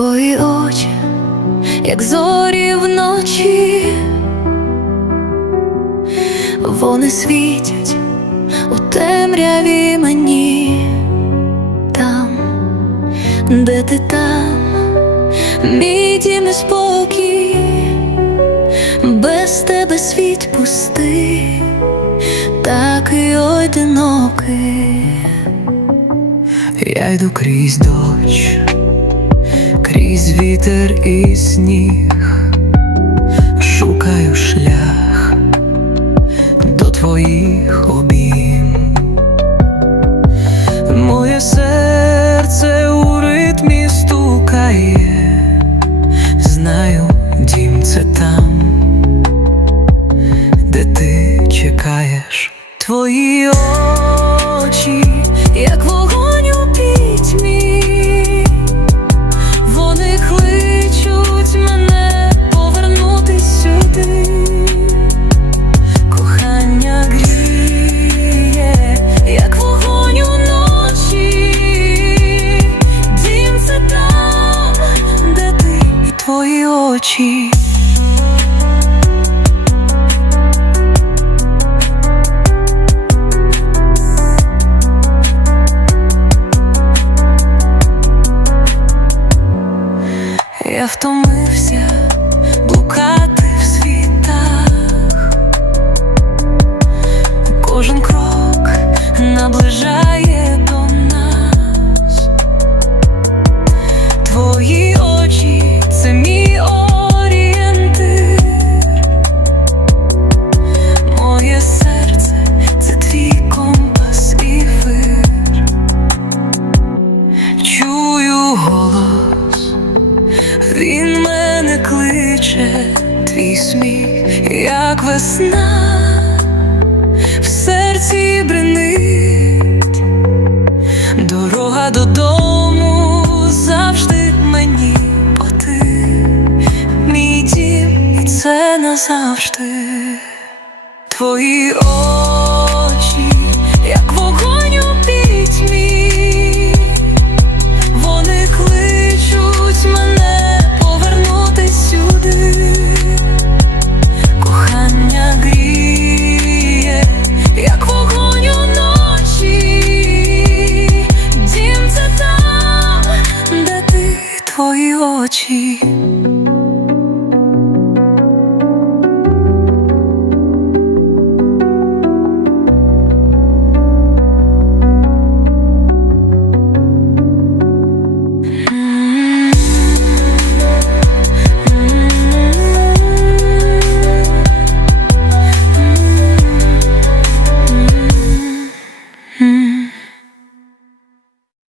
Твої очі, як зорі вночі, вони світять у темряві мені. Там, де ти там, мій дім і спокій, без тебе світ пустий, так і одинокий. Я йду крізь дощ, вітер і сніг, шукаю шлях до твоїх обійм. Моє серце у ритмі стукає, знаю, дім це там, де ти чекаєш. Твої очі, Як вогонь очі. Я втомився блукати в світах, кожен крок наближає Він мене кличе, твій сміх, як весна, в серці бренить, дорога додому завжди мені, бо ти мій дім, і це назавжди. Твої очі, дім це там, де ти твої очі.